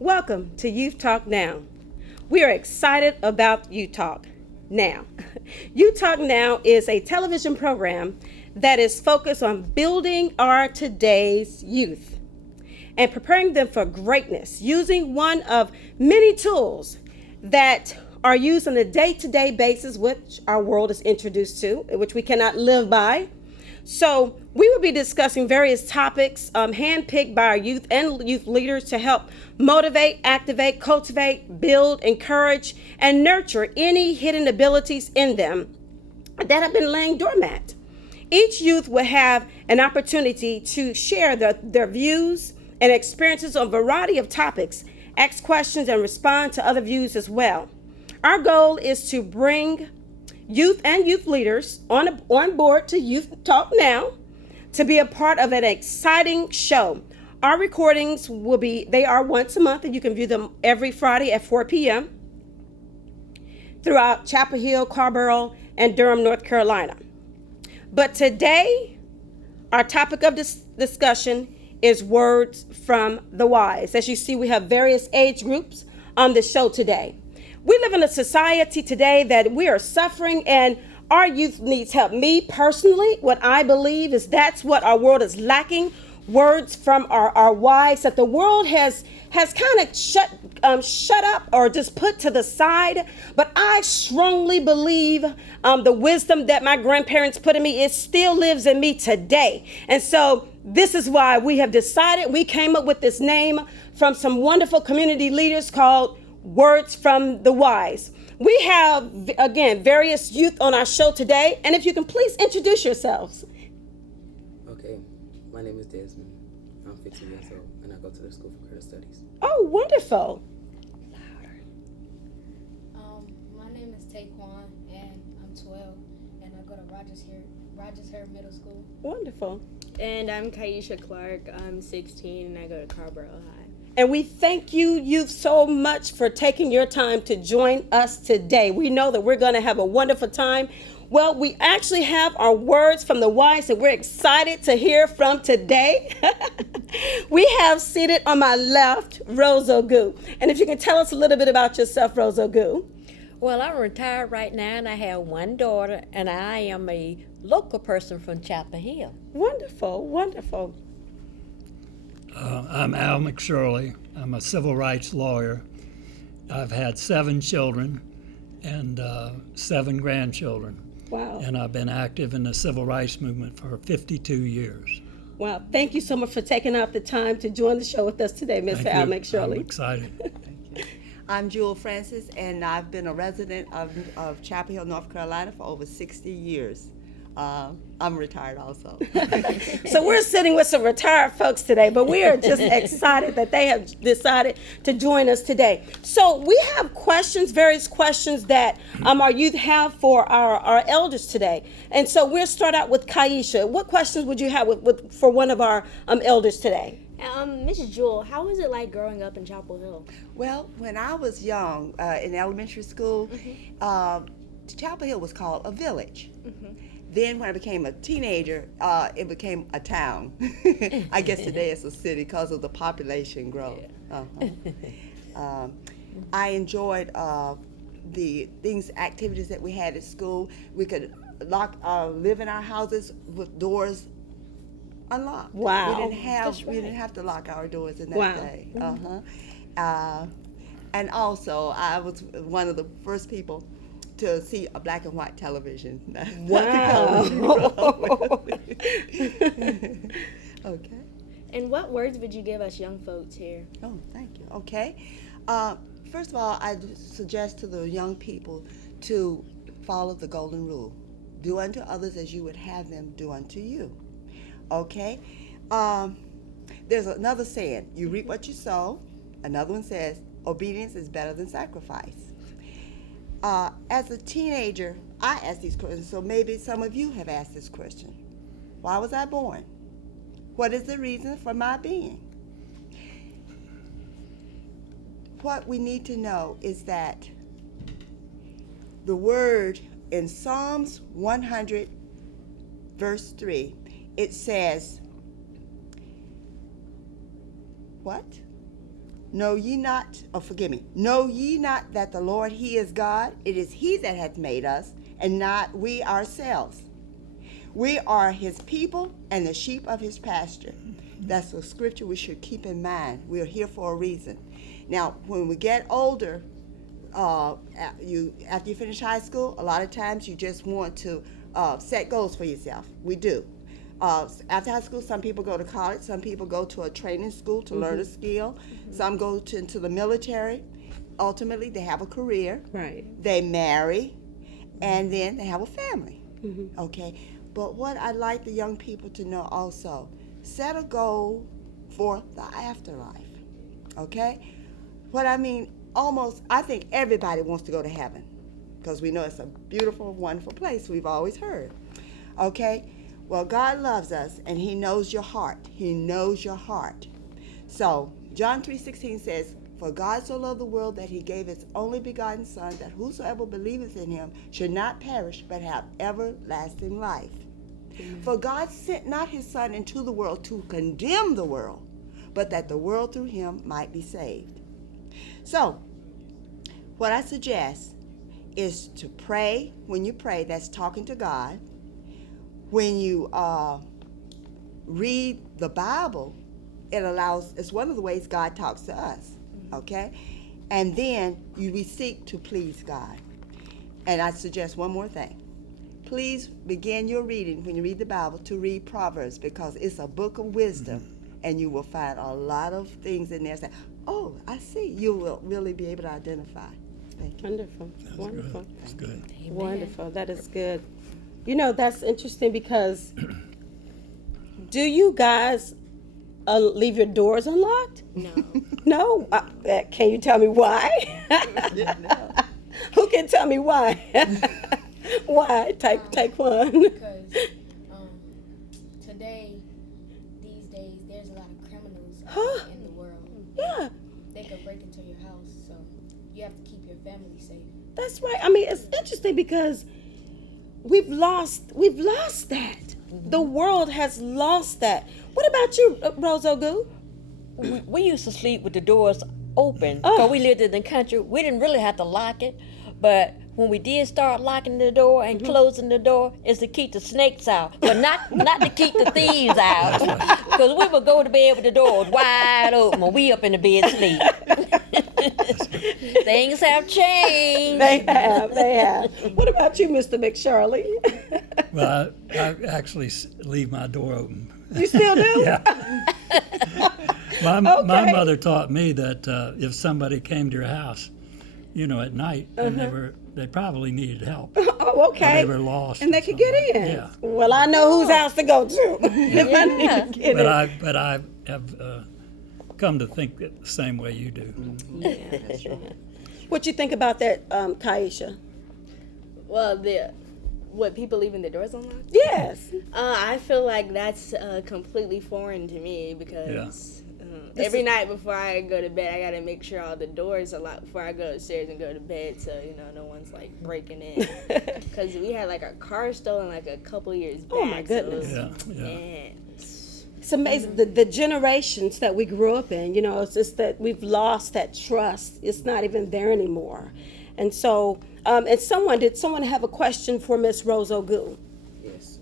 Welcome to Youth Talk Now. We are excited about Youth Talk Now. Youth Talk Now is a television program that is focused on building our today's youth and preparing them for greatness using one of many tools that are used on a day-to-day basis, which our world is introduced to, which we cannot live by. So we will be discussing various topics handpicked by our youth and youth leaders to help motivate, activate, cultivate, build, encourage, and nurture any hidden abilities in them that have been laying dormant. Each youth will have an opportunity to share their views and experiences on a variety of topics, ask questions, and respond to other views as well. Our goal is to bring youth and youth leaders on board to Youth Talk Now to be a part of an exciting show. Our recordings they are once a month, and you can view them every Friday at 4 p.m. throughout Chapel Hill, Carrboro, and Durham, North Carolina. But today, our topic of discussion is words from the wise. As you see, we have various age groups on the show today. We live in a society today that we are suffering, and our youth needs help. Me personally, what I believe is that's what our world is lacking. Words from our wise that the world has kind of shut up or just put to the side. But I strongly believe the wisdom that my grandparents put in me, it still lives in me today. And so this is why we have decided, we came up with this name from some wonderful community leaders called Words from the Wise. We have, again, various youth on our show today. And if you can please introduce yourselves. Okay, my name is Desmond. I'm 15 years old, and I go to the School for Career Studies. Oh, wonderful. My name is Taquan, and I'm 12, and I go to Rogers Hare Middle School. Wonderful. And I'm Kaisha Clark. I'm 16, and I go to Carrboro High. And we thank you, youth, so much for taking your time to join us today. We know that we're going to have a wonderful time. Well, we actually have our words from the wise that we're excited to hear from today. We have seated on my left, Rose Ogu. And if you can tell us a little bit about yourself, Rose Ogu. Well, I'm retired right now, and I have one daughter, and I am a local person from Chapel Hill. Wonderful, wonderful. I'm Al McShirley. I'm a civil rights lawyer. I've had 7 children and 7 grandchildren. Wow. And I've been active in the civil rights movement for 52 years. Wow. Thank you so much for taking out the time to join the show with us today, Mr. Al McShirley. I'm excited. I'm Jewel Francis, and I've been a resident of Chapel Hill, North Carolina for over 60 years. I'm retired also. So we're sitting with some retired folks today, but we are just excited that they have decided to join us today. So we have questions, various questions that our youth have for our elders today. And so we'll start out with Kaisha. What questions would you have for one of our elders today? Mrs. Jewel, how was it like growing up in Chapel Hill? Well, when I was young, in elementary school, Chapel Hill was called a village. Then when I became a teenager, it became a town. I guess today it's a city because of the population growth. I enjoyed the activities that we had at school. We could live in our houses with doors unlocked. Wow. We didn't have to lock our doors in that day. And also, I was one of the first people to see a black and white television. Wow. Okay. And what words would you give us young folks here? Oh, thank you. Okay. First of all, I suggest to the young people to follow the golden rule. Do unto others as you would have them do unto you. Okay? There's another saying, you reap what you sow. Another one says, obedience is better than sacrifice. As a teenager, I asked these questions, so maybe some of you have asked this question. Why was I born? What is the reason for my being? What we need to know is that the word in Psalms 100, verse 3, it says, what? Know ye not, know ye not that the Lord, he is God? It is he that hath made us, and not we ourselves. We are his people and the sheep of his pasture. That's a scripture we should keep in mind. We are here for a reason. Now, when we get older, after you finish high school, a lot of times you just want to set goals for yourself. We do. After high school, some people go to college. Some people go to a training school to learn a skill. Some go into the military. Ultimately, they have a career. Right. They marry, and then they have a family. Okay. But what I'd like the young people to know also, set a goal for the afterlife. Okay? What I mean, I think everybody wants to go to heaven, because we know it's a beautiful, wonderful place, we've always heard. Okay? Well, God loves us, and he knows your heart. He knows your heart. So, John 3:16 says, for God so loved the world that he gave his only begotten Son, that whosoever believeth in him should not perish, but have everlasting life. For God sent not his Son into the world to condemn the world, but that the world through him might be saved. So, what I suggest is to pray. When you pray, that's talking to God. When you read the Bible, it's one of the ways God talks to us, okay? And then we seek to please God. And I suggest one more thing. Please begin your reading, when you read the Bible, to read Proverbs, because it's a book of wisdom, and you will find a lot of things in there. Say, oh, I see. You will really be able to identify. Thank you. Wonderful. That's Wonderful. good. That's good. Wonderful. That is good. You know, that's interesting because do you guys leave your doors unlocked? No. No? Can you tell me why? Who can tell me why? Why? Take one. Because these days, there's a lot of criminals in the world. Yeah, They could break into your house, so you have to keep your family safe. that's right. I mean, it's interesting because we've lost that. The world has lost that. What about you, Rozo-Goo? We used to sleep with the doors open Oh. because we lived in the country. We didn't really have to lock it, but when we did start locking the door and closing the door, is to keep the snakes out, but not to keep the thieves out. Because we would go to bed with the doors wide open when we up in the bed sleep. Things have changed. They have. What about you, Mr. McSharley? Well, I actually leave my door open. You still do? Yeah. My Okay. mother taught me that if somebody came to your house, at night, and they probably needed help. Oh, okay. Or they were lost. And or they could get something. in. Yeah. Well, I know whose house to go to if I need to get in. But I have come to think it the same way you do. What you think about that, Kaisha? Well, what people leaving their doors unlocked? Yes. I feel like that's completely foreign to me because every night before I go to bed, I gotta make sure all the doors are locked before I go upstairs and go to bed, so no one's like breaking in. Because we had like our car stolen like a couple years back. Oh, my goodness. So it was, Yeah. man, It's amazing the generations that we grew up in. It's just that we've lost that trust. It's not even there anymore. And so, did someone have a question for Miss Rozo-Goo? Yes.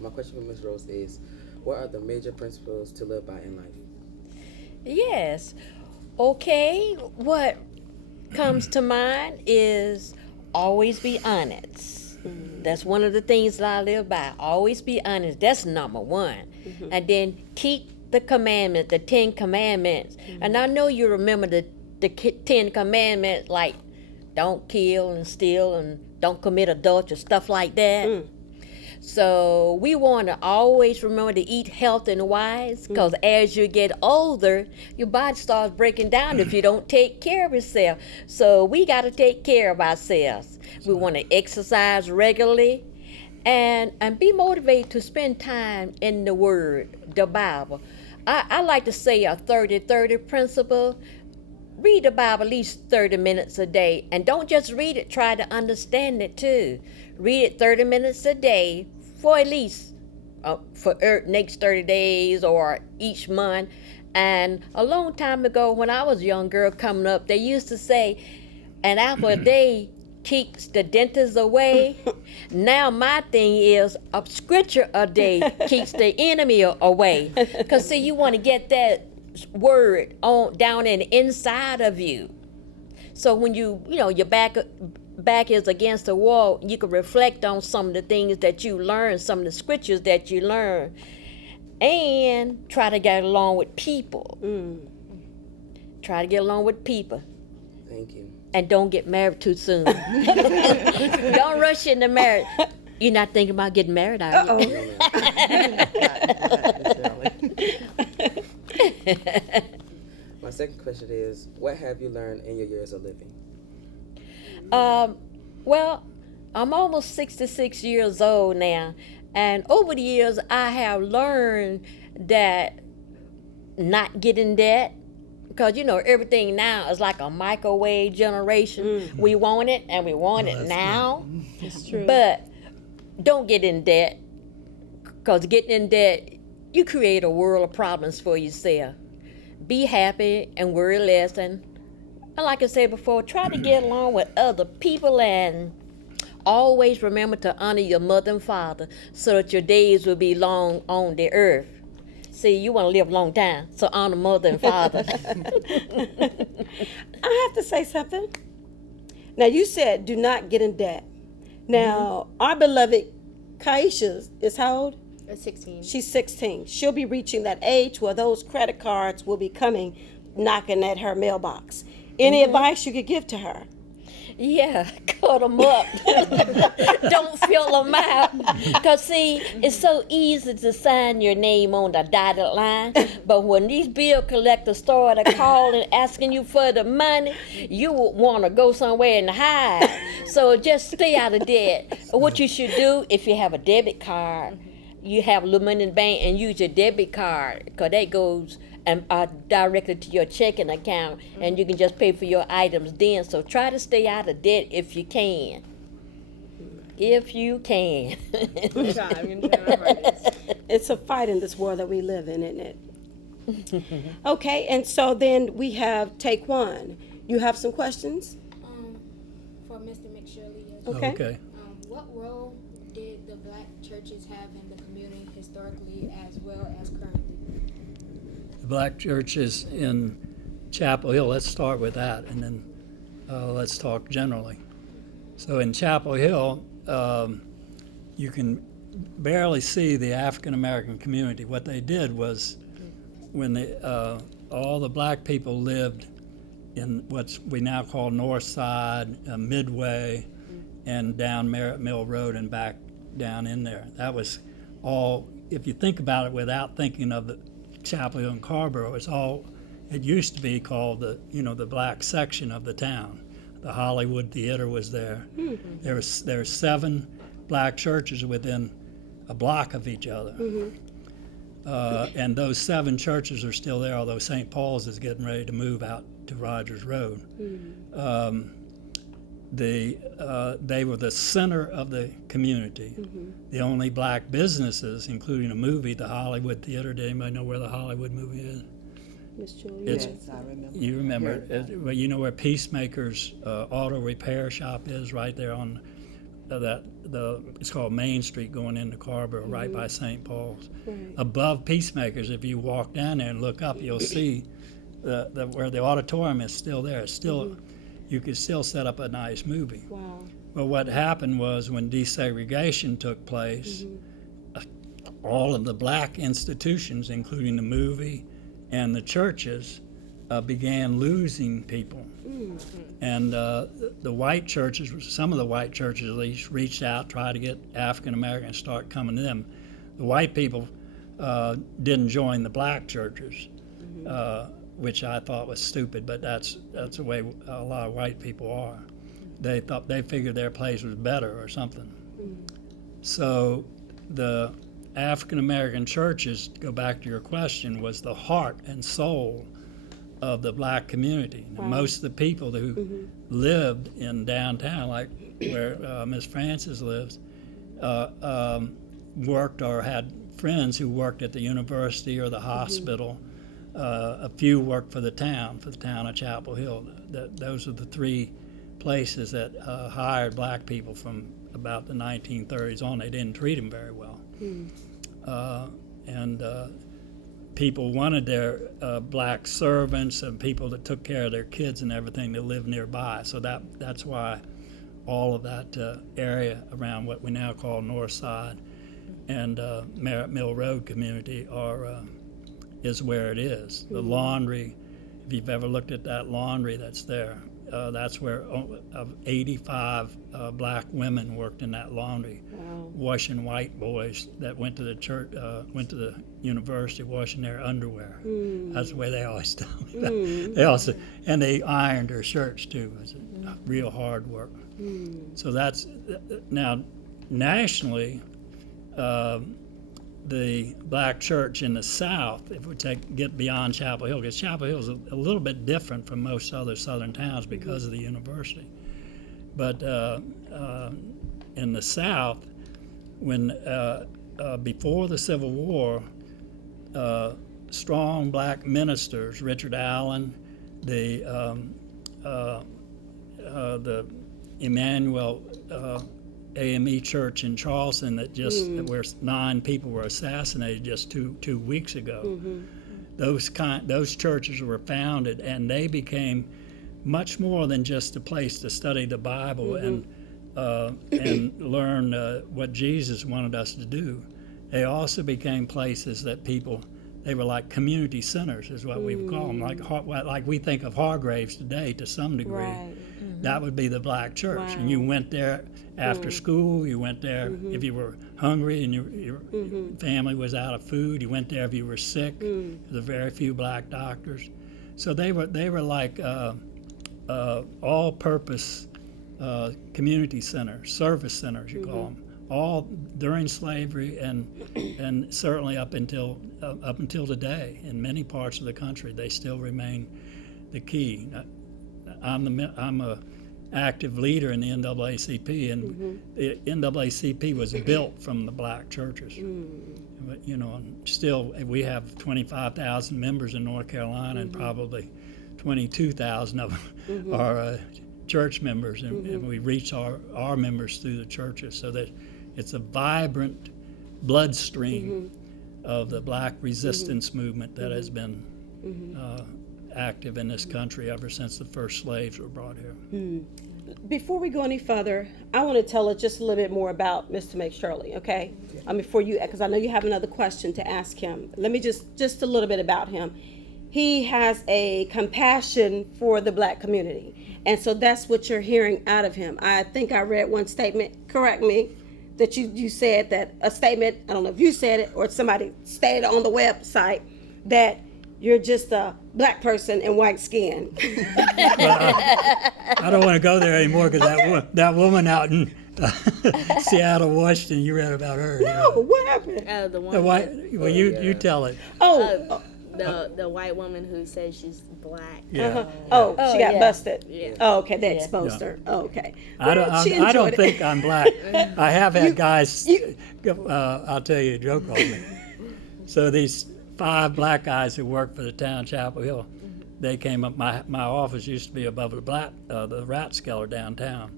My question for Ms. Rose is, what are the major principles to live by in life? Yes. Okay. What comes to mind is always be honest. That's one of the things that I live by. Always be honest. That's number one. And then keep the commandments, the 10 commandments. And I know you remember the 10 commandments, like don't kill and steal and don't commit adultery, stuff like that. So we want to always remember to eat healthy and wise, because as you get older, your body starts breaking down if you don't take care of yourself. So we got to take care of ourselves. We want to exercise regularly and be motivated to spend time in the Word, the Bible. I like to say a 30-30 principle. Read the Bible at least 30 minutes a day. And don't just read it, try to understand it too. Read it 30 minutes a day for at least for next 30 days or each month. And a long time ago, when I was a young girl coming up, they used to say, an apple a day keeps the dentist away. Now my thing is, a scripture a day keeps the enemy away. Because see, you want to get that word on down in the inside of you. So when your back is against the wall, you can reflect on some of the things that you learn, some of the scriptures that you learn, and try to get along with people. Try to get along with people. Thank you. And don't get married too soon. Don't rush into marriage. You're not thinking about getting married, are you? My second question is, what have you learned in your years of living? Well, I'm almost 66 years old now, and over the years I have learned that not get in debt, because everything now is like a microwave generation. We want it and we want it now. It's true. But don't get in debt, because getting in debt, you create a world of problems for yourself. Be happy and worry less, and like I said before, try to get along with other people, and always remember to honor your mother and father so that your days will be long on the earth. See, you want to live a long time, so honor mother and father. I have to say something. Now, you said do not get in debt. Now, our beloved Kaisha is how old? 16. She's 16. She'll be reaching that age where those credit cards will be coming knocking at her mailbox. Any advice you could give to her? Yeah, cut them up. Don't fill them out. Because, see, it's so easy to sign your name on the dotted line. But when these bill collectors start calling, asking you for the money, you would want to go somewhere and hide. So just stay out of debt. What you should do, if you have a debit card, you have a little money in the bank, and use your debit card, because that goes and directly to your checking account, and you can just pay for your items then. So try to stay out of debt if you can. If you can. I'm gonna try my hardest. It's a fight in this world that we live in, isn't it? Okay, and so then we have Taekwon. You have some questions? For Mr. McShirley, yes. Okay. Okay. What role did the black churches have in the community historically as well as currently? The black churches in Chapel Hill, let's start with that, and then let's talk generally. So in Chapel Hill, you can barely see the African American community. What they did was, when all the black people lived in what we now call North Side, Midway, and down Merritt Mill Road and back down in there. That was all, if you think about it without thinking of the Chapel Hill and Carborough, it used to be called the black section of the town. The Hollywood Theater was there. There were 7 black churches within a block of each other. And those 7 churches are still there, although St. Paul's is getting ready to move out to Rogers Road. They were the center of the community. The only black businesses, including a movie, the Hollywood Theater. Did anybody know where the Hollywood movie is? Miss Julie. Yes, I remember. You remember it? Well, you know where Peacemaker's auto repair shop is, right there on it's called Main Street going into Carborough, right by St. Paul's. Right. Above Peacemakers, if you walk down there and look up, you'll see where the auditorium is still there. It's still, you could still set up a nice movie. Wow. Well, what happened was, when desegregation took place, all of the black institutions, including the movie and the churches, began losing people. And the white churches, some of the white churches at least, reached out, tried to get African Americans to start coming to them. The white people didn't join the black churches, which I thought was stupid, but that's the way a lot of white people are. They figured their place was better or something. So the African American churches, to go back to your question, was the heart and soul of the black community. Wow. Most of the people who lived in downtown, like where Miss Frances lives, worked or had friends who worked at the university or the hospital. a few worked for the town of Chapel Hill. Those are the three places that hired black people from about the 1930s on. They didn't treat them very well. And people wanted their black servants and people that took care of their kids and everything to live nearby. So that's why all of that area around what we now call North Side and Merritt Mill Road community is where it is. The laundry, if you've ever looked at that laundry that's there, that's where 85 black women worked in that laundry, washing white boys that went to the church, went to the university, washing their underwear. That's the way they always tell me. And they ironed their shirts too. It was real hard work. So that's now nationally. The black church in the South, if we get beyond Chapel Hill, because Chapel Hill is a little bit different from most other southern towns because of the university. But in the South, when before the Civil War, strong black ministers, Richard Allen, the Emmanuel AME Church in Charleston that just where 9 people were assassinated just two weeks ago. Those churches were founded, and they became much more than just a place to study the Bible and learn what Jesus wanted us to do. They also became places that they were like community centers, is what we would call them, like we think of Hargraves today to some degree. Right. That would be the black church, Wow. and you went there after school. You went there if you were hungry and your family was out of food. You went there if you were sick. There were very few black doctors, so they were like all-purpose community centers, service centers, you call them. All during slavery and certainly up until today, in many parts of the country, they still remain the key. I'm a active leader in the NAACP, and the NAACP was built from the black churches. But, still we have 25,000 members in North Carolina, and probably 22,000 of them are church members, and we reach our members through the churches, so that it's a vibrant bloodstream of the black resistance movement that has been active in this country ever since the first slaves were brought here. Before we go any further, I want to tell us just a little bit more about Mr. McShirley, okay? Before you, because I know you have another question to ask him. Let me just a little bit about him. He has a compassion for the black community, and so that's what you're hearing out of him. I think I read one statement, correct me, that you said that a statement, I don't know if you said it or somebody stated on the website, that you're just a black person in white skin. I don't want to go there anymore because that woman out in Seattle, Washington, you read about her. No, what happened? The one. The white. Well, you tell it. The white woman who says she's black. Yeah. She got busted. Yeah. Oh, okay, they exposed her. Oh, okay. I don't think I'm black. I have had guys. I'll tell you a joke on me. So these 5 black guys who worked for the town of Chapel Hill, they came up. My office used to be above the Rathskeller downtown,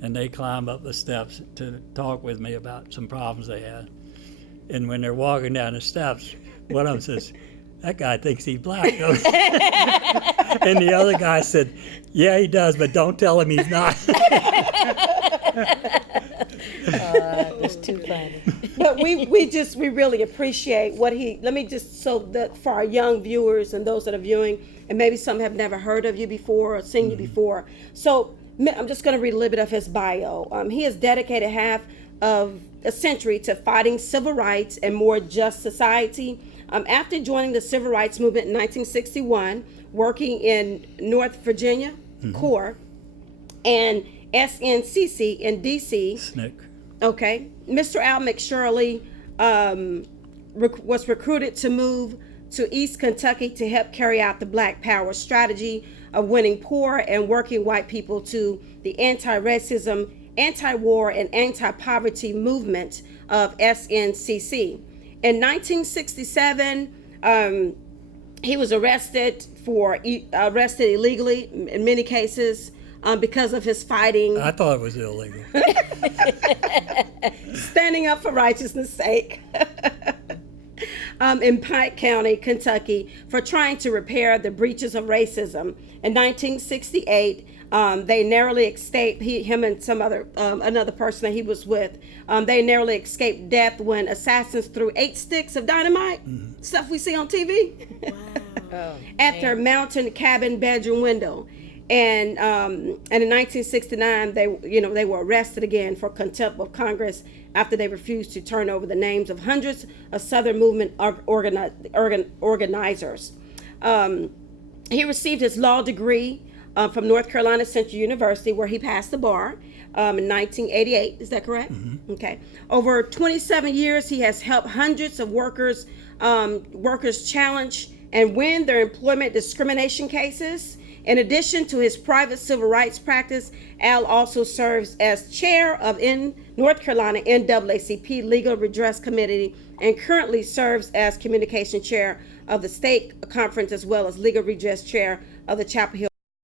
and they climbed up the steps to talk with me about some problems they had. And when they're walking down the steps, one of them says, "That guy thinks he's black." And the other guy said, "Yeah, he does, but don't tell him he's not." It's too funny. But we really appreciate what let me just, so that for our young viewers and those that are viewing, and maybe some have never heard of you before or seen you before. So I'm just going to read a little bit of his bio. He has dedicated half of a century to fighting civil rights and more just society. After joining the civil rights movement in 1961, working in North Virginia, CORE, and SNCC in DC. SNCC. Okay. Mr. Al McShirley was recruited to move to East Kentucky to help carry out the Black Power strategy of winning poor and working white people to the anti-racism, anti-war, and anti-poverty movement of SNCC. In 1967, He was arrested illegally in many cases because of his fighting, I thought it was illegal. standing up for righteousness' sake. In Pike County, Kentucky, for trying to repair the breaches of racism. In 1968, they narrowly escaped, him and some other, another person that he was with, they narrowly escaped death when assassins threw 8 sticks of dynamite, stuff we see on TV, at their mountain cabin bedroom window. And in 1969, they were arrested again for contempt of Congress after they refused to turn over the names of hundreds of Southern movement organizers. He received his law degree from North Carolina Central University, where he passed the bar in 1988. Is that correct? Mm-hmm. Okay. Over 27 years, he has helped hundreds of workers challenge and win their employment discrimination cases. In addition to his private civil rights practice, Al also serves as chair of North Carolina NAACP Legal Redress Committee and currently serves as communication chair of the state conference as well as legal redress chair of the Chapel Hill